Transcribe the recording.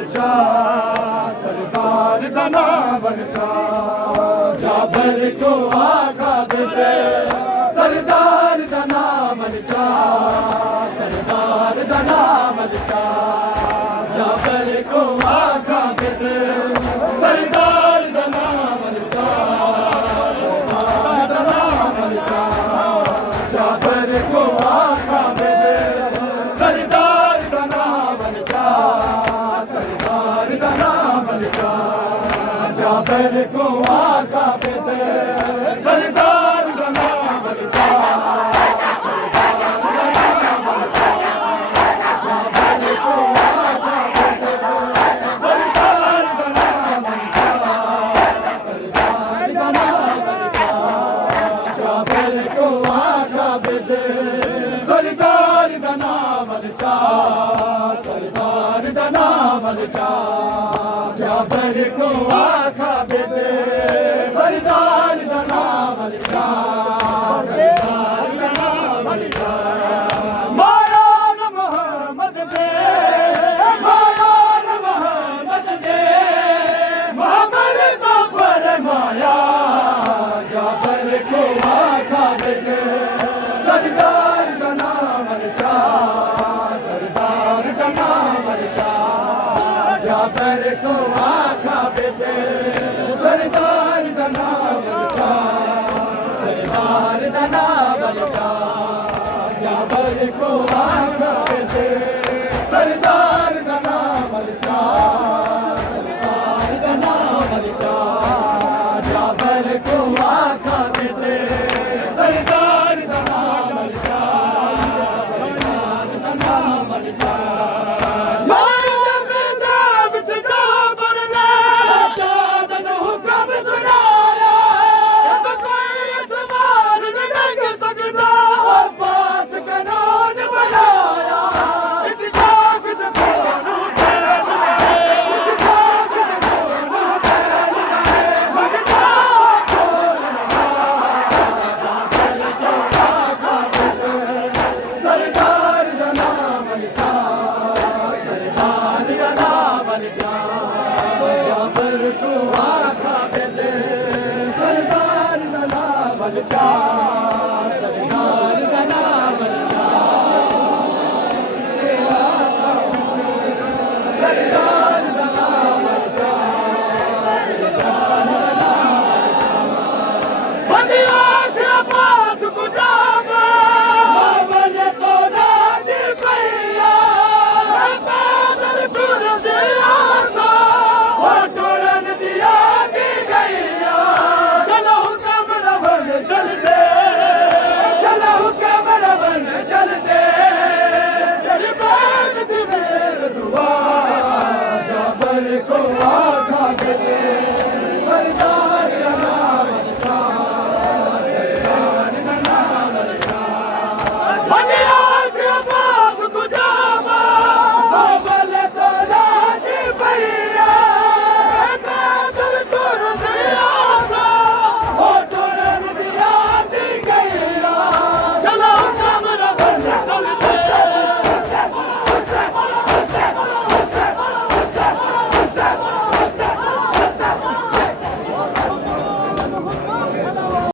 बलचा सरदार दा नाम बलचा जाबर को आखा बेटे सरदार दा नाम बलचा सरदार दा नाम बलचा जाबर को आखा बेटे सरदार दा नाम बलचा सरदार दा नाम बलचा जाबर को आखा बेटे सरदार दा नाम बलचा सरदार दा नाम बलचा जाबर को आखा बेटे सरदार दा नाम बलचा सरदार दा नाम बलचा सरदार दा नाम बलचा जाबर को आखा बेटे सरदार दा नाम बलचा सरदार दा नाम बलचा माया न मोहम्मद दे माया न मोहम्मद दे मोहम्मद तो फरमाया जाबर को आखा बेटे सरदार दा नाम बलचा सरदार दा नाम बलचा जाबर को आखा बेटे सरदार दा नाम बलचा सरदार दा नाम बलचा जाबर को आखा बेटे सरदार दा नाम बलचा सरदार दा नाम बलचा जाबर को आखा बेटे सरदार दा नाम बलचा सरदार दा नाम बलचा जाबर को आखा बेटे सरदार दा नाम बलचा सरदार दा नाम बलचा